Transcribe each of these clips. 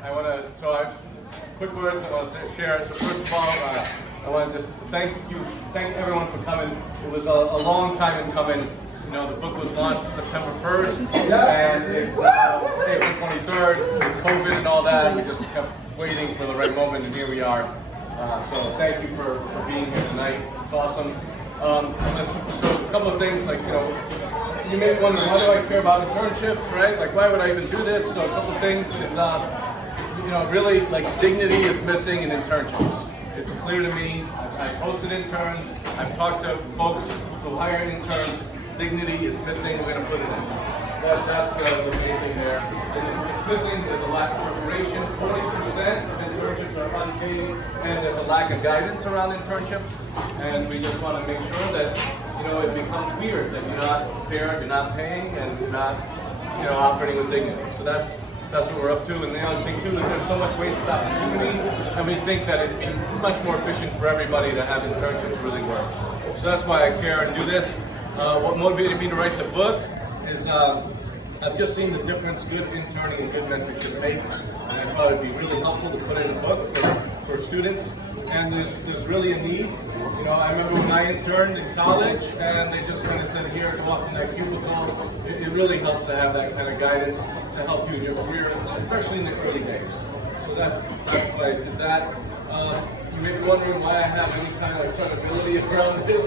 Quick words I want to share. So first of all, I want to just thank everyone for coming. It was a long time in coming. You know, the book was launched September 1st, and it's April 23rd, with COVID and all that. We just kept waiting for the right moment, and here we are. So thank you for being here tonight. It's awesome. So a couple of things, like, you may be wondering, why do I care about internships, right? Like, why would I even do this? So a couple of things is, really, like, dignity is missing in internships. It's clear to me. I've hosted interns. I've talked to folks who hire interns. Dignity is missing. We're going to put it in. That's the main thing there. And it's missing. There's a lack of preparation. 40% of internships are unpaid, and there's a lack of guidance around internships. And we just want to make sure that it becomes weird that you're not prepared, you're not paying, and you're not operating with dignity. So that's what we're up to. And the other thing too is there's so much wasted opportunity, and we think that it'd be much more efficient for everybody to have internships really work. So that's why I care and do this. What motivated me to write the book is I've just seen the difference good interning and good mentorship makes, and I thought it'd be really helpful to put in a book for students. And there's really a need. I remember when I interned in college, and they just kind of said, "Here, come off in that cubicle." It really helps to have that kind of guidance to help you in your career, especially in the early days. So that's why I did that. You may be wondering why I have any kind of credibility around this.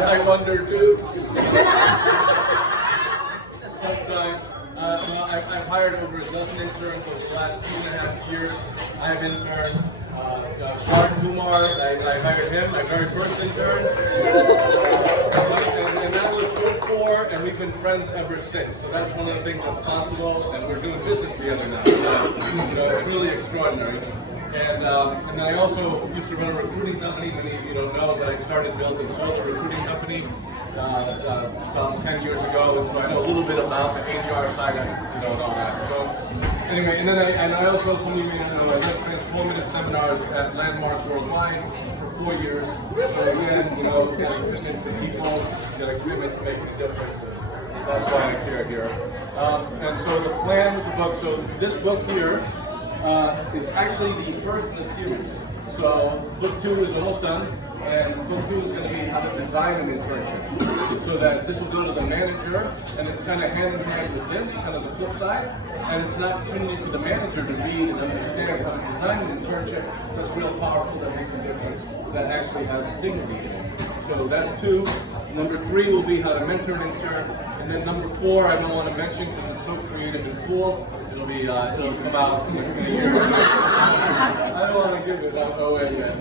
I wonder too. Sometimes. I've hired over a dozen interns over the last 2.5 years. I've interned. Kumar, I hired him, my very first intern. And that was good for, and we've been friends ever since. So that's one of the things that's possible, and we're doing business together now. So, it's really extraordinary. And I also used to run a recruiting company. Many of you don't know, but I started building solo recruiting company about 10 years ago, and so I know a little bit about the HR side and all that. So anyway, and I also, some of you know, I led transformative seminars at Landmarks Worldwide for 4 years. So again, get a commitment to people, get a commitment to making a difference. And that's why I care here. And so the plan with the book. So this book here is actually the first in a series. So book 2 is almost done, and book 2 is going to be how to design an internship. So that this will go to the manager, and it's kind of hand in hand with this, kind of the flip side. And it's an opportunity for the manager to read and understand how to design an internship that's real powerful, that makes a difference, that actually has dignity in it. So that's 2. Number 3 will be how to mentor an intern. And then number 4, I don't want to mention because it's so creative and cool. It'll come out in a year. I don't want to give it away yet.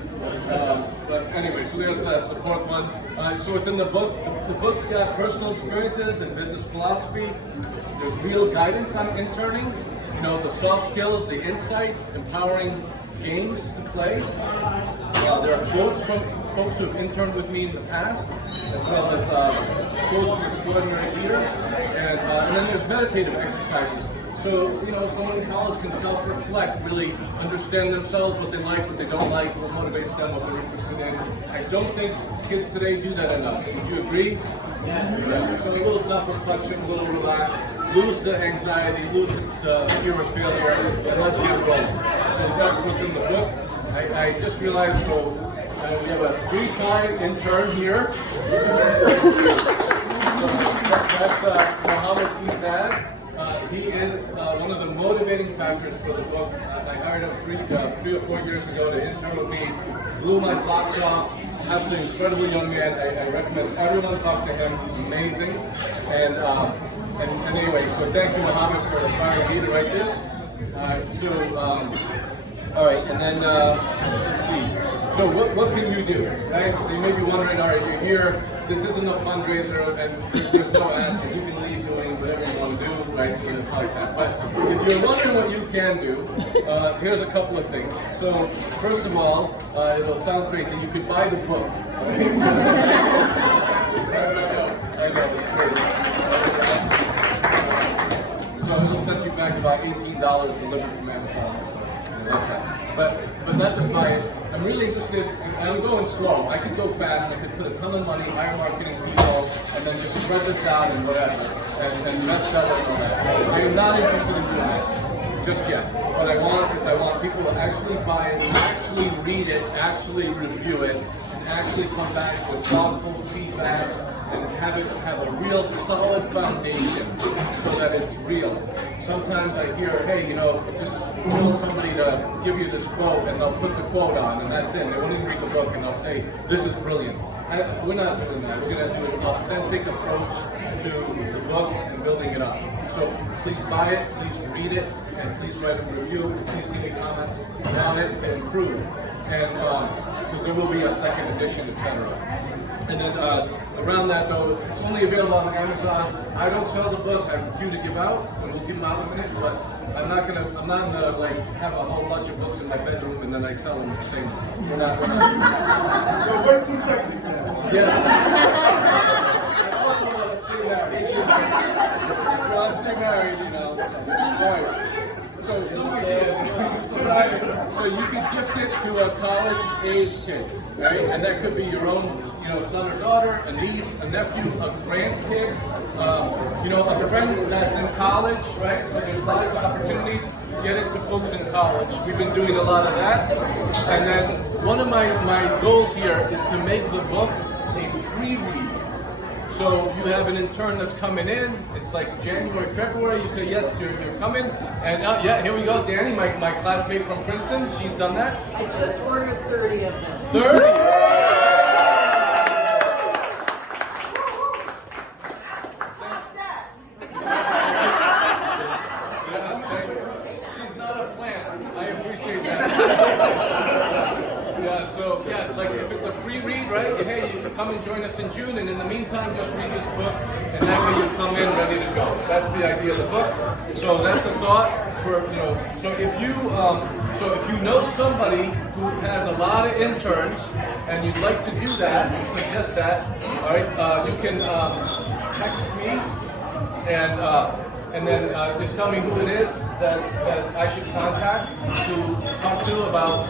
But anyway, so that's the 4th one. So it's in the book. The book's got personal experiences and business philosophy. There's real guidance on interning. The soft skills, the insights, empowering games to play. There are quotes from folks who have interned with me in the past, as well as quotes from extraordinary leaders. And then there's meditative exercises. So, someone in college can self-reflect, really understand themselves, what they like, what they don't like, what motivates them, what they're interested in. I don't think kids today do that enough. Would you agree? Yes. Yeah. So a little self-reflection, a little relax, lose the anxiety, lose the fear of failure, and let's get rolling. So that's what's in the book. I just realized, so we have a 3-time intern here. That's Mohammed Isad. He is one of the motivating factors for the book. I hired him 3 or 4 years ago to intern with me. Blew my socks off. That's an incredible young man. I recommend everyone talk to him. He's amazing. And anyway, so thank you, Mohammed, for inspiring me to write this. All right, and then let's see. So what can you do? Right? So you may be wondering, all right, you're here. This isn't a fundraiser, and there's no ask. You can leave doing whatever you want to do, right? So it's like that. But if you're wondering what you can do, here's a couple of things. So first of all, it'll sound crazy. You could buy the book. Right? I know, it's crazy. So it'll set you back about $18 delivered from Amazon. But not just buy it. I'm really interested, and I'm going slow. I could go fast, I could put a ton of money, hire marketing people, and then just spread this out and whatever, and best sell it and all that. I am not interested in doing that. just yet. What I want is I want people to actually buy it, actually read it, actually review it, and actually come back with thoughtful feedback and have a real solid foundation so that it's real. Sometimes I hear, hey, just tell somebody to give you this quote and they'll put the quote on and that's it. They won't even read the book and they'll say, this is brilliant. We're not doing that. We're going to do an authentic approach to the book and building it up. So please buy it, please read it, and please write a review. Please give me comments on it to improve. And so there will be a second edition, etc. And then around that though, it's only available on Amazon. I don't sell the book. I have a few to give out, and we'll give them out in a minute. But I'm not gonna like have a whole bunch of books in my bedroom and then I sell them for things. We're not. You're way too sexy for that. Yes. I also want to stay married. I want to stay married, So, all right. So some ideas. So you can gift it to a college-age kid, right? And that could be your own, son or daughter, a niece, a nephew, a grandkid, a friend that's in college, right? So there's lots of opportunities. Get it to folks in college. We've been doing a lot of that. And then one of my goals here is to make the book a pre-read. So you have an intern that's coming in, it's like January, February, you say, yes, you're coming, and yeah, here we go, Danny, my classmate from Princeton, she's done that. I just ordered 30 of them. 30? She's not a plant, I appreciate that. Yeah, so yeah, like if it's a pre-read, right? Hey, you come and join us in June, and in the meantime, just read this book, and that way you come in ready to go. That's the idea of the book. So that's a thought for So if you know somebody who has a lot of interns, and you'd like to do that and suggest that, all right, you can text me and then just tell me who it is that I should contact to talk to about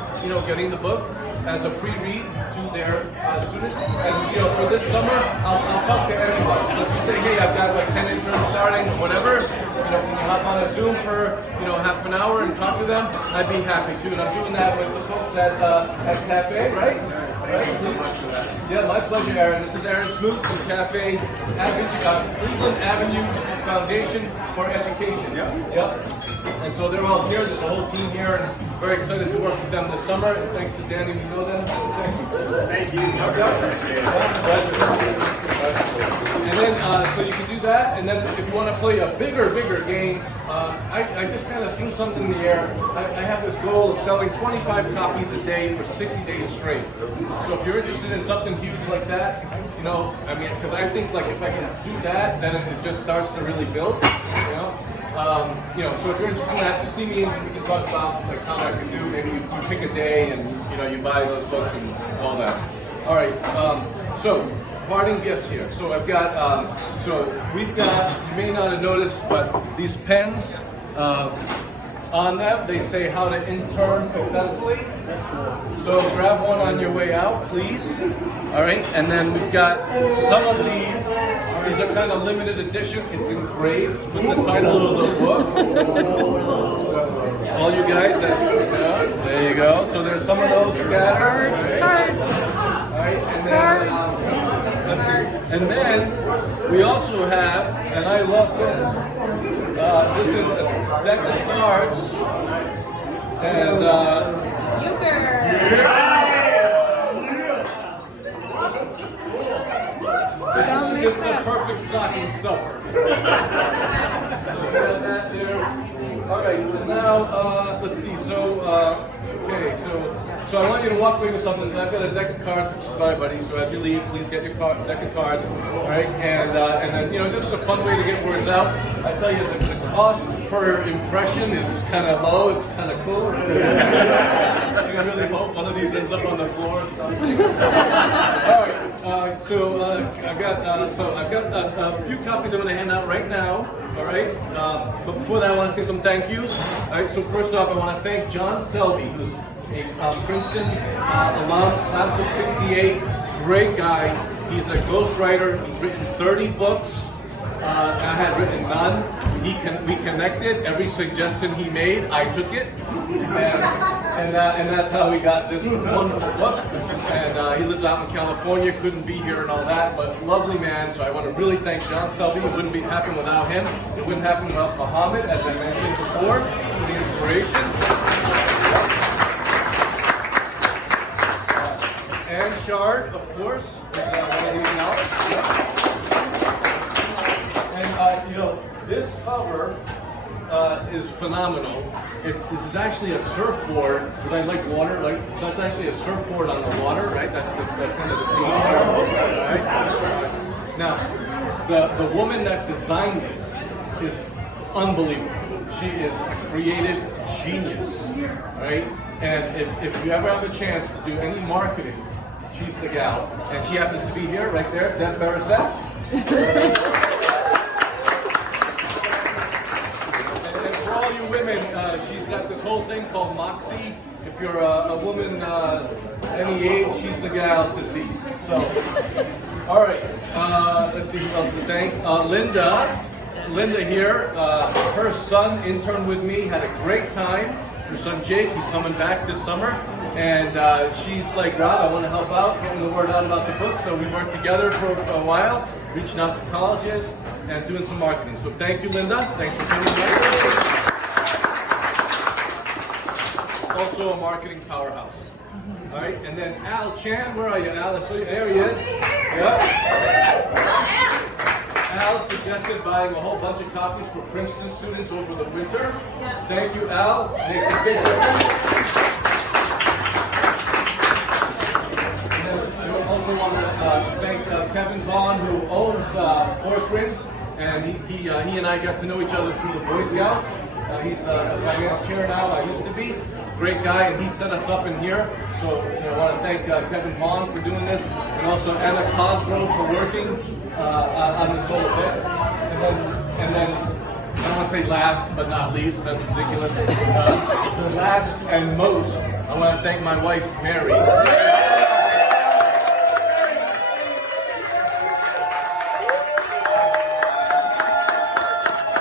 getting the book as a pre-read to their students. And for this summer, I'll talk to everyone. So if you say, hey, I've got like 10 interns starting or whatever, can you hop on a Zoom for half an hour and talk to them? I'd be happy to. And I'm doing that with the folks at Cafe, right? Yeah, my pleasure, Aaron. This is Aaron Smoot from Cafe Avenue, Cleveland Avenue Foundation for Education. Yep. And so they're all here. There's a whole team here, and very excited to work with them this summer. And thanks to Danny, we know them. Thank you. Thank you. And then, so you can do that. And then, if you want to play a bigger game, I just kind of threw something in the air. I have this goal of selling 25 copies a day for 60 days straight. So if you're interested in something huge like that, because I think like if I can do that, then it just starts to really build. So if you're interested in that, just see me and we can talk about like how I can do. Maybe you pick a day and you buy those books and all that. All right. So parting gifts here. So I've got. We've got. You may not have noticed, but these pens. On them, they say how to intern successfully. So grab one on your way out, please. All right, and then we've got some of these. These are kind of limited edition. It's engraved with the title of the book. All you guys there you go. So there's some of those scattered. Cards. All right, and then let's see. And then we also have, and I love this. This is a deck of cards, and this is the perfect stocking stuffer. So we got that there. All right, and now let's see. So I want you to walk away with something. So I've got a deck of cards for just about everybody. So as you leave, please get your deck of cards. All right, and then just a fun way to get words out. I tell you, the cost per impression is kind of low. It's kind of cool. I really hope one of these ends up on the floor and stuff. All right, I've got a few copies I'm going to hand out right now. All right, but before that, I want to say some thank yous. All right, so first off, I want to thank John Selby, who's a Princeton alum, class of '68, great guy. He's a ghostwriter. He's written 30 books. I had written none. We connected. Every suggestion he made, I took it, and that's how we got this wonderful book. And he lives out in California. Couldn't be here and all that, but lovely man. So I want to really thank John Selby. It wouldn't happen without him. It wouldn't happen without Muhammad, as I mentioned before, for the inspiration. And Shard, of course, is one of these now. And this cover is phenomenal. This is actually a surfboard, because I like water. So that's actually a surfboard on the water, right? That's the kind of the theme there, right? Now, the woman that designed this is unbelievable. She is a creative genius, right? And if you ever have a chance to do any marketing, she's the gal. And she happens to be here, right there, Deb Barasette. And for all you women, she's got this whole thing called Moxie. If you're a woman any age, she's the gal to see. So, all right, let's see who else to thank. Linda here, her son interned with me, had a great time. Her son Jake, he's coming back this summer. And she's like, Rob, I want to help out, getting the word out about the book. So we worked together for a while, reaching out to colleges and doing some marketing. So thank you, Linda. Thanks for tuning in. Also a marketing powerhouse. All right, and then Al Chan, where are you, Al? There he is. Yep. Al suggested buying a whole bunch of copies for Princeton students over the winter. Thank you, Al. Makes a big difference. I also want to thank Kevin Vaughn, who owns Corcoran's, and he and I got to know each other through the Boy Scouts. He's a finance chair now. I used to be. Great guy, and he set us up in here. So I want to thank Kevin Vaughn for doing this, and also Anna Cosgrove for working on this whole event. And then I don't want to say last but not least. That's ridiculous. Last and most, I want to thank my wife Mary.